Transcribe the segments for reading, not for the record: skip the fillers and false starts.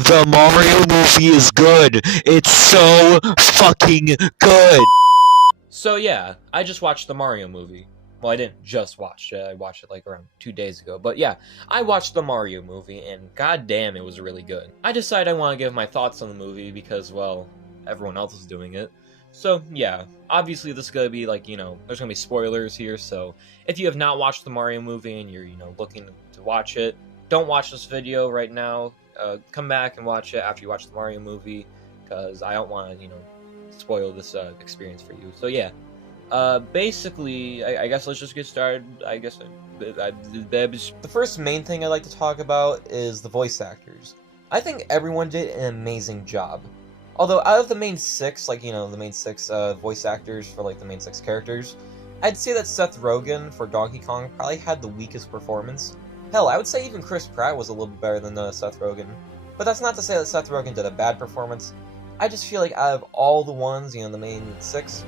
The Mario movie is good. It's so fucking good. So yeah, I just watched the Mario movie. Well, I didn't just watch it. I watched it like around 2 days ago. But yeah, I watched the Mario movie, and goddamn, it was really good. I decided I want to give my thoughts on the movie because, well, everyone else is doing it. So yeah, obviously this is gonna be like, there's gonna be spoilers here. So if you have not watched the Mario movie and you're looking to watch it, don't watch this video right now. Come back and watch it after you watch the Mario movie, because I don't want to spoil this experience for you. So yeah, basically, I guess let's just get started. The first main thing I'd like to talk about is the voice actors. I think everyone did an amazing job. Although out of the main six, the main six voice actors for like the main six characters, I'd say that Seth Rogen for Donkey Kong probably had the weakest performance. Hell, I would say even Chris Pratt was a little bit better than Seth Rogen. But that's not to say that Seth Rogen did a bad performance. I just feel like out of all the ones, the main six,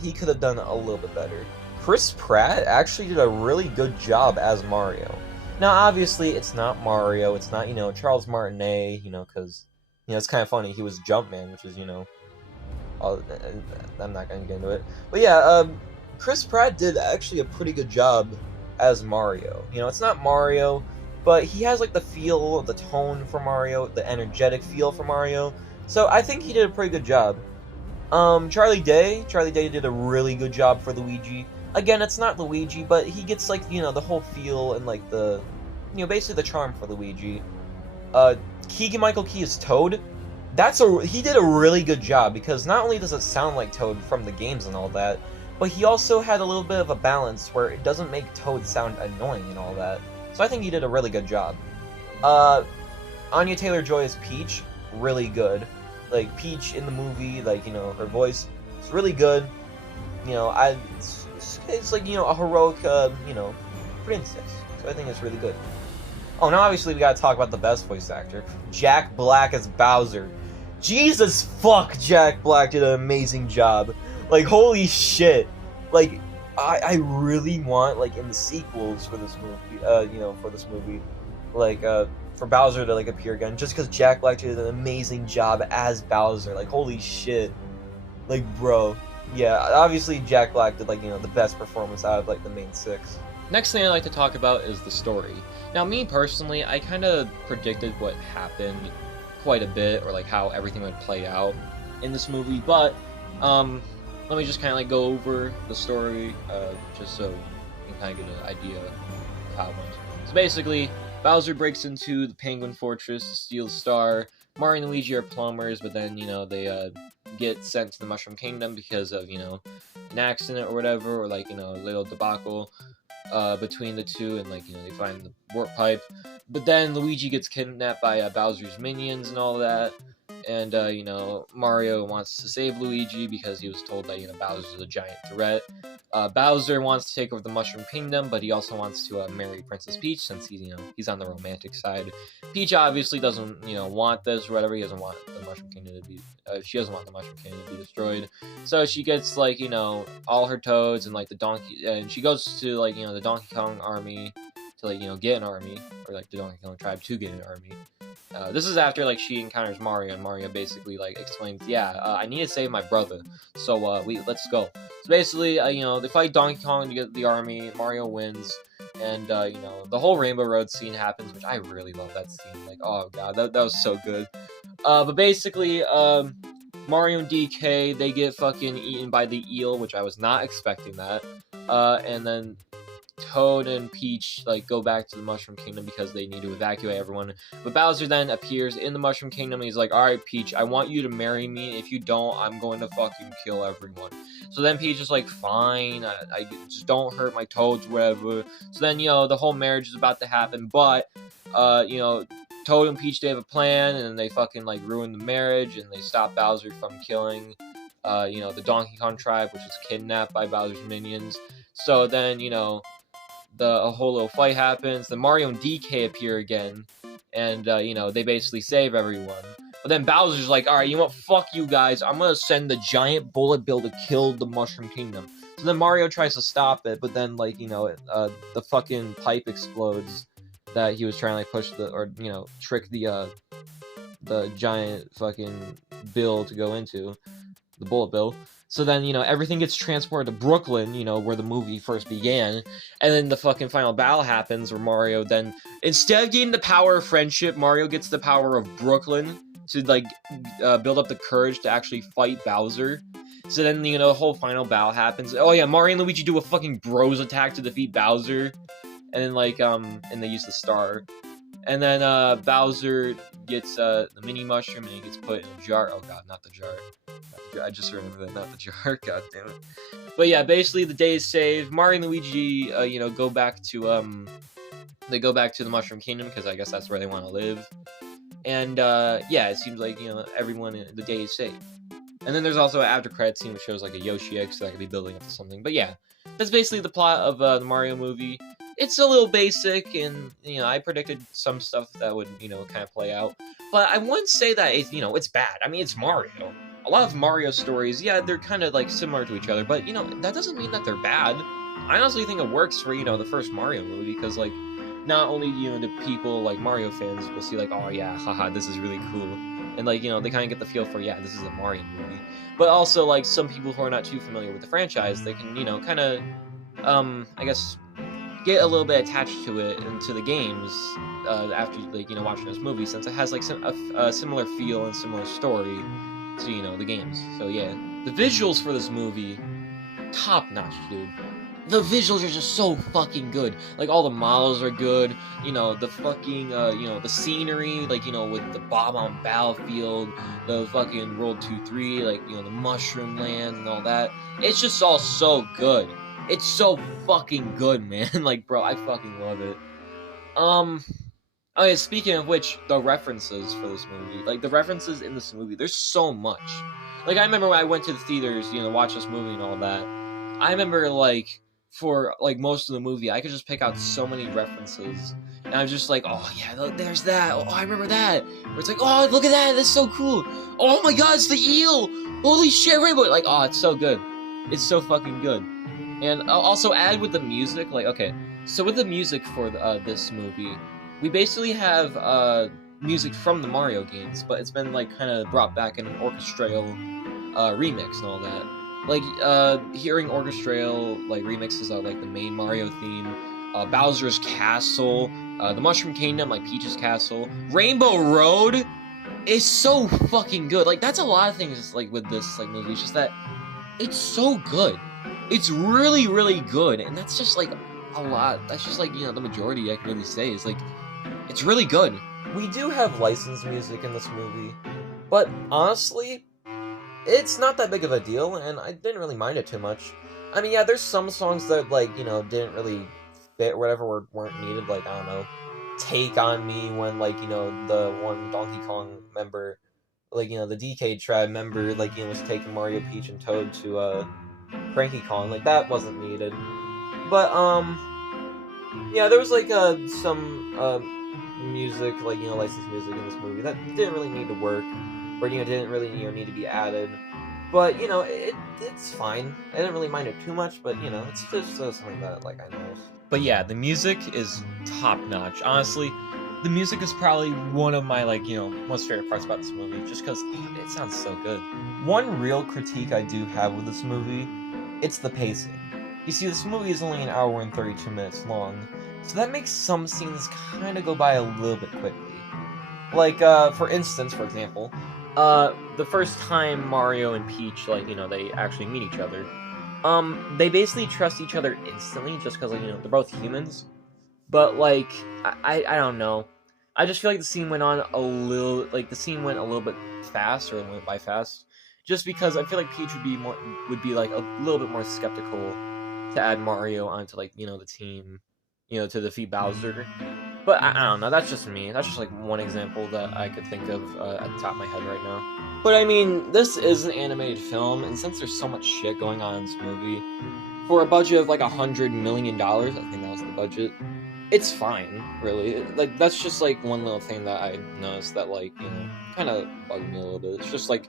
he could have done a little bit better. Chris Pratt actually did a really good job as Mario. Now, obviously, it's not Mario, it's not, Charles Martinet, because, it's kind of funny, he was Jumpman, which is, I'm not going to get into it. But yeah, Chris Pratt did actually a pretty good job as Mario. It's not Mario, but he has, like, the feel, the tone for Mario, the energetic feel for Mario. So I think he did a pretty good job. Charlie Day did a really good job for Luigi. Again, it's not Luigi, but he gets, like, the whole feel and, like, the, basically the charm for Luigi. Keegan-Michael Key is Toad. He did a really good job, because not only does it sound like Toad from the games and all that, but he also had a little bit of a balance where it doesn't make Toad sound annoying and all that. So I think he did a really good job. Anya Taylor-Joy as Peach, really good. Like, Peach in the movie, like, her voice, it's really good. It's like, a heroic, princess. So I think it's really good. Oh, now obviously we gotta talk about the best voice actor. Jack Black as Bowser. Jesus fuck, Jack Black did an amazing job. Like, holy shit. Like, I really want, like, in the sequels for this movie, like, for Bowser to, like, appear again, just because Jack Black did an amazing job as Bowser. Like, holy shit. Like, bro. Yeah, obviously Jack Black did, like, the best performance out of, like, the main six. Next thing I'd like to talk about is the story. Now, me personally, I kind of predicted what happened quite a bit, or like how everything would play out in this movie, but let me just kind of like go over the story, just so you can kind of get an idea of how it went. So basically, Bowser breaks into the Penguin Fortress to steal the star. Mario and Luigi are plumbers, but then, they get sent to the Mushroom Kingdom because of, an accident or whatever, or like, a little debacle between the two, and like, they find the warp pipe. But then Luigi gets kidnapped by Bowser's minions and all that. And, Mario wants to save Luigi because he was told that, Bowser's a giant threat. Bowser wants to take over the Mushroom Kingdom, but he also wants to marry Princess Peach since he's on the romantic side. Peach obviously doesn't, want this or whatever. He doesn't want the Mushroom Kingdom to be, she doesn't want the Mushroom Kingdom to be destroyed. So she gets, like, all her toads and, like, the donkey, and she goes to, like, the Donkey Kong army to, like, get an army, or, like, the Donkey Kong tribe to get an army. This is after, like, she encounters Mario, and Mario basically, like, explains, I need to save my brother, so, let's go. So basically, they fight Donkey Kong to get the army, Mario wins, and, the whole Rainbow Road scene happens, which I really love that scene. Like, oh god, that was so good. But basically, Mario and DK, they get fucking eaten by the eel, which I was not expecting that. And then Toad and Peach, like, go back to the Mushroom Kingdom because they need to evacuate everyone. But Bowser then appears in the Mushroom Kingdom, and he's like, alright, Peach, I want you to marry me. If you don't, I'm going to fucking kill everyone. So then Peach is like, fine, I just don't hurt my toads, whatever. So then, the whole marriage is about to happen, but, Toad and Peach, they have a plan, and they fucking, like, ruin the marriage, and they stop Bowser from killing, the Donkey Kong tribe, which is kidnapped by Bowser's minions. So then, a whole little fight happens. Then Mario and DK appear again, and, they basically save everyone. But then Bowser's like, alright, you know what, fuck you guys, I'm gonna send the giant bullet bill to kill the Mushroom Kingdom. So then Mario tries to stop it, but then, like, the fucking pipe explodes that he was trying to, like, push or, trick the the giant fucking bill to go into, the bullet bill. So then, you know, everything gets transported to Brooklyn, you know, where the movie first began. And then the fucking final battle happens where Mario then, instead of getting the power of friendship, Mario gets the power of Brooklyn to, like, build up the courage to actually fight Bowser. So then, you know, the whole final battle happens. Oh yeah, Mario and Luigi do a fucking bros attack to defeat Bowser. And then, like, and they use the star. And then, Bowser gets, the mini mushroom and he gets put in a jar. Oh god, not the jar. I just remember that, not the jar. God damn it. But yeah, basically the day is saved. Mario and Luigi, you know, go back to, they go back to the Mushroom Kingdom, because I guess that's where they want to live. And, yeah, it seems like, you know, everyone, the day is saved. And then there's also an after credit scene which shows, like, a Yoshi egg, so that could be building up to something. But yeah, that's basically the plot of, the Mario movie. It's a little basic, and, you know, I predicted some stuff that would, you know, kind of play out. But I wouldn't say that, you know, it's bad. I mean, it's Mario. A lot of Mario stories, yeah, they're kind of, like, similar to each other, but, you know, that doesn't mean that they're bad. I honestly think it works for, you know, the first Mario movie, because, like, not only, you know, the people, like, Mario fans will see, like, oh, yeah, haha, this is really cool. And, like, you know, they kind of get the feel for, yeah, this is a Mario movie. But also, like, some people who are not too familiar with the franchise, they can, you know, kind of, I guess, get a little bit attached to it and to the games after, like, you know, watching this movie, since it has, like, a similar feel and similar story to, you know, the games. So yeah, the visuals for this movie, top notch, dude. The visuals are just so fucking good. Like, all the models are good, you know, the fucking, you know, the scenery, like, you know, with the Bob-omb Battlefield, the fucking World 2-3, like, you know, the Mushroom Land and all that. It's just all so good. It's so fucking good, man. Like, bro, I fucking love it. Oh yeah, speaking of which, the references for this movie. Like, the references in this movie, there's so much. Like, I remember when I went to the theaters, you know, to watch this movie and all that. I remember, like, for, like, most of the movie, I could just pick out so many references. And I was just like, oh, yeah, look, there's that. Oh, I remember that. Where it's like, oh, look at that. That's so cool. Oh, my God, it's the eel. Holy shit, Rainbow. Like, oh, it's so good. It's so fucking good. And also add with the music, like, okay, so with the music for this movie, we basically have music from the Mario games, but it's been, like, kind of brought back in an orchestral remix and all that. Like, hearing orchestral, like, remixes of, like, the main Mario theme, Bowser's Castle, the Mushroom Kingdom, like Peach's Castle, Rainbow Road is so fucking good. Like, that's a lot of things, like, with this, like, movie. It's just that it's so good. It's really, really good, and that's just, like, a lot. That's just, like, you know, the majority I can really say is, like, it's really good. We do have licensed music in this movie, but honestly, it's not that big of a deal, and I didn't really mind it too much. I mean, yeah, there's some songs that, like, you know, didn't really fit or whatever, or weren't needed, like, I don't know, Take On Me, when, like, you know, the one Donkey Kong member, like, you know, the DK tribe member, like, you know, was taking Mario, Peach, and Toad to, Cranky Kong, like, that wasn't needed. But, yeah, there was, like, some, music, like, you know, licensed music in this movie that didn't really need to work, or, you know, didn't really, you know, need to be added. But, you know, it's fine. I didn't really mind it too much, but, you know, it's just something that, like, I noticed. But yeah, the music is top-notch. Honestly, the music is probably one of my, like, you know, most favorite parts about this movie, just because it sounds so good. One real critique I do have with this movie, it's the pacing. You see, this movie is only an hour and 32 minutes long, so that makes some scenes kind of go by a little bit quickly. Like, for instance, for example, the first time Mario and Peach, like, you know, they actually meet each other, they basically trust each other instantly just because, like, you know, they're both humans. But, like, I don't know. I just feel like the scene went on a little, like, the scene went a little bit fast, or went by fast, just because I feel like Peach would be like, a little bit more skeptical to add Mario onto, like, you know, the team, you know, to defeat Bowser. But I don't know, that's just me. That's just, like, one example that I could think of at the top of my head right now. But, I mean, this is an animated film, and since there's so much shit going on in this movie, for a budget of, like, $100 million, I think that was the budget, it's fine, really. Like, that's just, like, one little thing that I noticed that, like, you know, kind of bugged me a little bit. It's just, like,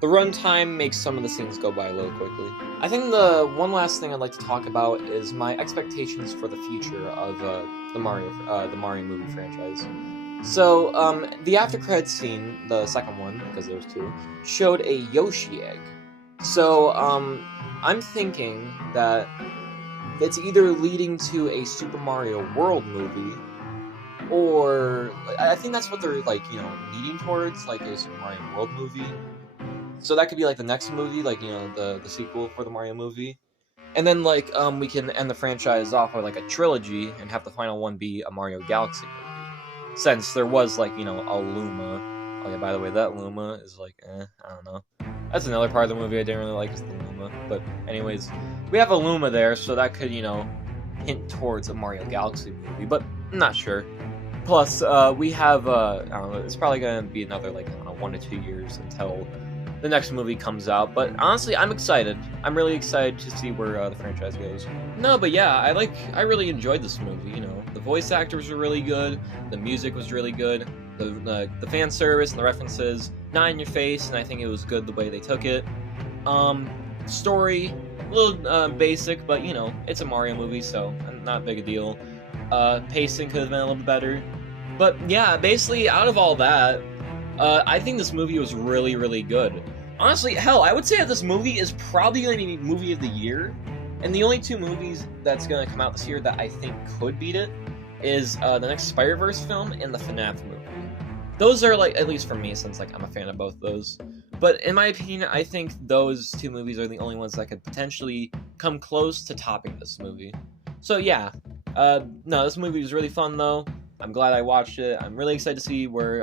the runtime makes some of the scenes go by a little quickly. I think the one last thing I'd like to talk about is my expectations for the future of the Mario movie franchise. So, the after credits scene, the second one, because there was two, showed a Yoshi egg. So, I'm thinking that it's either leading to a Super Mario World movie, or I think that's what they're like, leading towards, like a Super Mario World movie. So that could be like the next movie, like the sequel for the Mario movie, and then like we can end the franchise off with like a trilogy and have the final one be a Mario Galaxy movie. Since there was like a Luma. Oh yeah, by the way, that Luma is like I don't know. That's another part of the movie I didn't really like is the Luma. But anyways, we have a Luma there, so that could hint towards a Mario Galaxy movie, but I'm not sure. Plus, we have I don't know. It's probably gonna be another like 1 to 2 years until the next movie comes out. But honestly, I'm excited. I'm really excited to see where the franchise goes. No, but yeah, I really enjoyed this movie. The voice actors were really good. The music was really good. The fan service and the references, not in your face, and I think it was good the way they took it. Story, a little basic, but it's a Mario movie, so not big a deal. Pacing could have been a little bit better. But yeah, basically, out of all that, I think this movie was really, really good. Honestly, hell, I would say that this movie is probably going to be movie of the year. And the only two movies that's going to come out this year that I think could beat it is the next Spider-Verse film and the FNAF movie. Those are, like, at least for me, since like I'm a fan of both those. But in my opinion, I think those two movies are the only ones that could potentially come close to topping this movie. So yeah, no, this movie was really fun though. I'm glad I watched it. I'm really excited to see where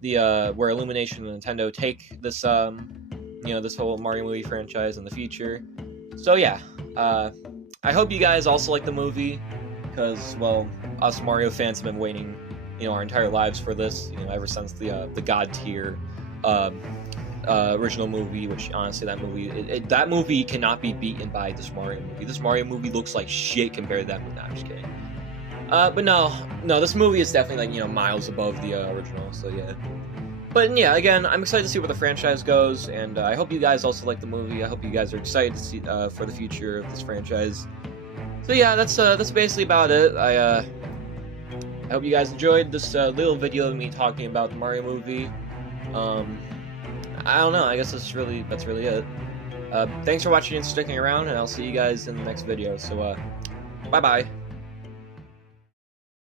where Illumination and Nintendo take this this whole Mario movie franchise in the future. So yeah, I hope you guys also like the movie, because well, us Mario fans have been waiting our entire lives for this, ever since the God tier original movie, which honestly that movie cannot be beaten by this Mario movie. This Mario movie looks like shit compared to that movie. Nah, I'm just kidding. But no, this movie is definitely like miles above the original. So yeah. But yeah, again, I'm excited to see where the franchise goes, and I hope you guys also like the movie. I hope you guys are excited to see for the future of this franchise. So yeah, that's basically about it. I hope you guys enjoyed this little video of me talking about the Mario movie. I don't know. I guess that's really it. Thanks for watching and sticking around, and I'll see you guys in the next video. So bye bye.